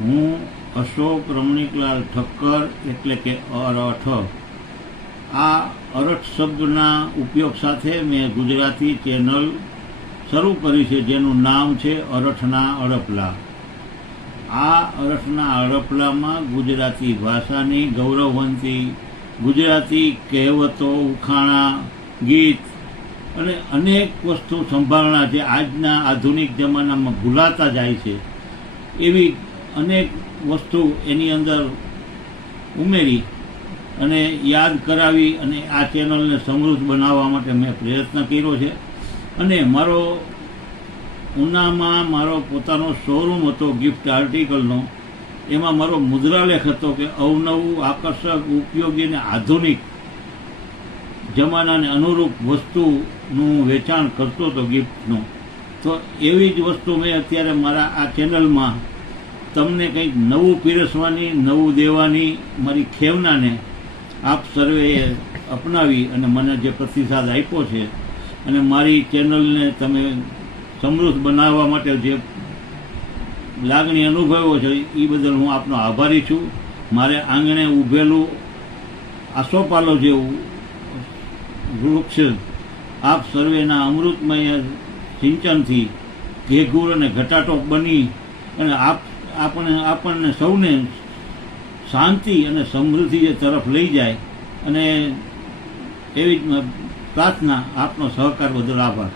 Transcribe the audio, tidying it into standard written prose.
હું અશોક રમણીકલાલ ઠક્કર એટલે કે અરઠ આ અરઠ શબ્દના ઉપયોગ સાથે મેં ગુજરાતી ચેનલ શરૂ કરી છે, જેનું નામ છે અરઠના અડપલા. આ અરઠના અડપલામાં ગુજરાતી ભાષાની ગૌરવવંતી ગુજરાતી કહેવતો, ઉખાણા, ગીત અને અનેક વસ્તુ સંભાળના જે આજના આધુનિક જમાનામાં ભૂલાતા જાય છે એવી અનેક વસ્તુ એની અંદર ઉમેરી અને યાદ કરાવી અને આ ચેનલને સમૃદ્ધ બનાવવા માટે મેં પ્રયત્ન કર્યો છે. અને મારો ઉનામાં મારો પોતાનો શોરૂમ હતો ગિફ્ટ આર્ટિકલનો. એમાં મારો મુદ્રાલેખ હતો કે અવનવું, આકર્ષક, ઉપયોગી અને આધુનિક જમાનાને અનુરૂપ વસ્તુનું વેચાણ કરતો હતો ગિફ્ટનું. તો એવી જ વસ્તુ મેં અત્યારે મારા આ ચેનલમાં તમને કંઈક નવું પીરસવાની, નવું દેવાની મારી ખેવનાને આપ સર્વેએ અપનાવી અને મને જે પ્રતિસાદ આપ્યો છે અને મારી ચેનલને તમે સમૃદ્ધ બનાવવા માટે જે લાગણી અનુભવ્યો છે એ બદલ હું આપનો આભારી છું. મારે આંગણે ઊભેલું આસોપાલો જેવું વૃક્ષ આપ સર્વેના અમૃતમય સિંચનથી ઘેઘૂર અને ઘટાટો બની અને આપણને સૌને શાંતિ અને સમૃદ્ધિ તરફ લઈ જાય અને એવી જ પ્રાર્થના. આપનો સહકાર બદલ આભાર.